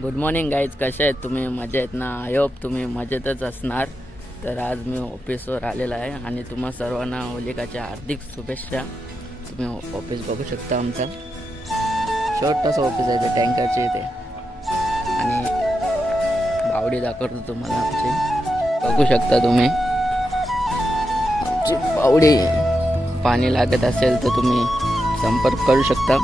Good morning guys, कसे आहेत तुम्ही? मजेत ना? आय होप तुम्ही मजेतच असणार. तर आज मी ऑफिसवर आलेला आहे आणि तुम्हा सर्वांना होलिकाच्या हार्दिक शुभेच्छा. तुम्ही ऑफिस बघू शकता, आमचा छोटंसं ऑफिस आहे ते टँकरचे इथे. आणि बावडी दाखवतो तुम्हाला आमची, बघू शकता तुम्ही आमची बावडी. पाणी लागत असेल तर तुम्ही संपर्क करू शकता,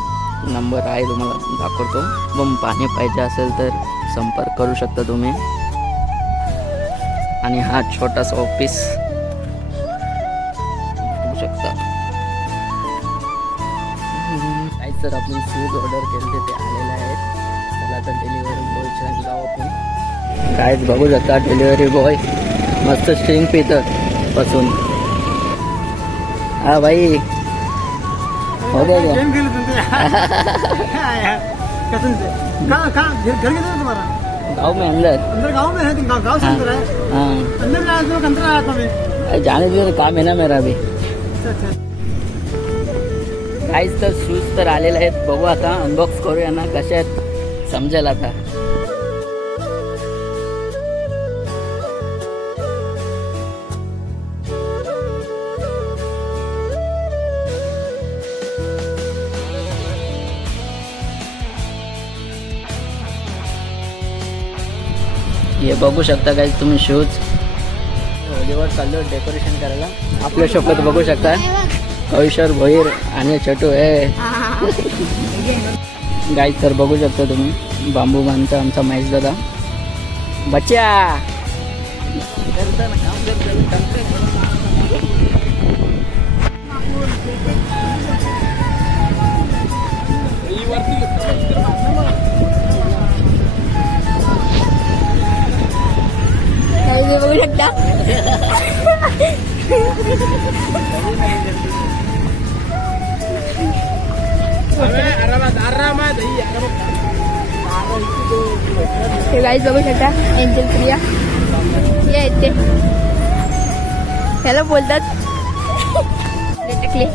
नंबर आहे तुम्हाला दाखवतो. पण पाणी पाहिजे असेल तर संपर्क करू शकता तुम्ही. आणि हा छोटासा ऑफिस बघू शकता. काही तर आपण शूज ऑर्डर केले ते आलेले आहेत. त्याला आता डिलिव्हरी बॉयच्या जाऊ आपण. काहीच बघू शकता, डिलिव्हरी बॉय मस्त स्ट्रिंग पितं बसून. हाँ भाई, हो गया क्या? गेम खेले तुमसे कसम से। कहाँ घर किधर है तुम्हारा? गाँव में अंदर गाँव में है? तुम गाँव से अंदर है? हाँ, अंदर में आया तो अंदर आया था मैं। जाने दे, काम है ना मेरा भी. अच्छा काहीच तर शूज तर आलेले आहेत. बघू आता, अनबॉक्स करूया ना कसे आहेत समजेल आता. हे बघू शकता काही तुम्ही शूज. होलीवर चाललो डेकोरेशन करायला. आपल्या शोकत बघू शकता कविश्वर भोईर आणि छोटू आहे गाईज. तर बघू शकता तुम्ही बांबू बांधता आमचा महेश दादा. बच्चा बघू शकता. गाईज बघू शकता, एंजल प्रिया या येते. त्याला बोलतात लटकले.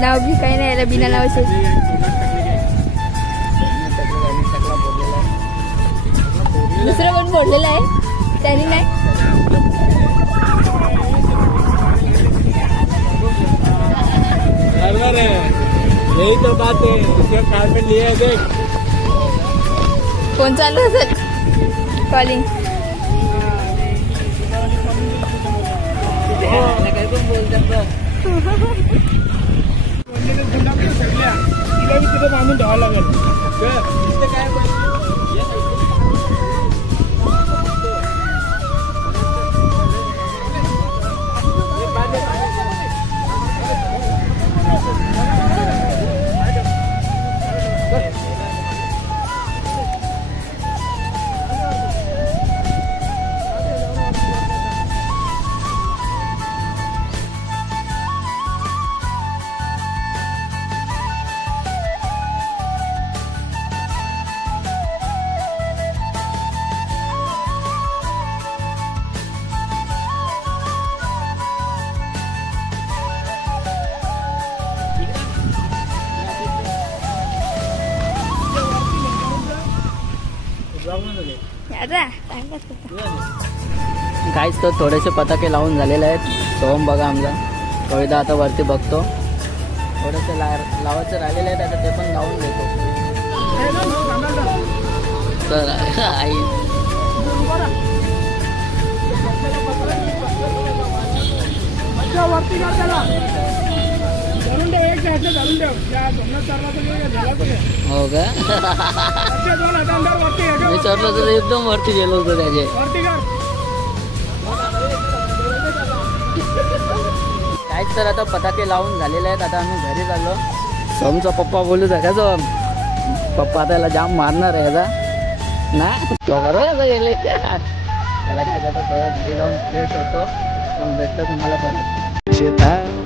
नाव बी काही नाही याला, बिना नावाचे. दुसरं कोण बोललेलं आहे त्यांनी नाही. यही तो बात है, कार में लिया है देख. फोन चालू असेल, कॉलिंग. तिथे बांधून ठेवावं लागेल. काहीच तर थोडेसे पताके लावून झालेले आहेत. सोहम बघा आमचा कविता आता वरती बघतो. थोडेसे लावायचे राहिलेले आहेत, आता ते पण लावून देतो. तर आई हो का? मी चढलो तर एकदम वरती गेलो होतो त्याचे. काहीच तर आता पताके लावून झालेले आहेत. आता आम्ही घरी चाललो. सोमचा पप्पा बोलू त्याचा पप्पा त्याला जाम मारणार आहे याचा ना. तो बरोबर गेले त्याला काय जाऊन फ्रेश होतो. भेटतो तुम्हाला पण.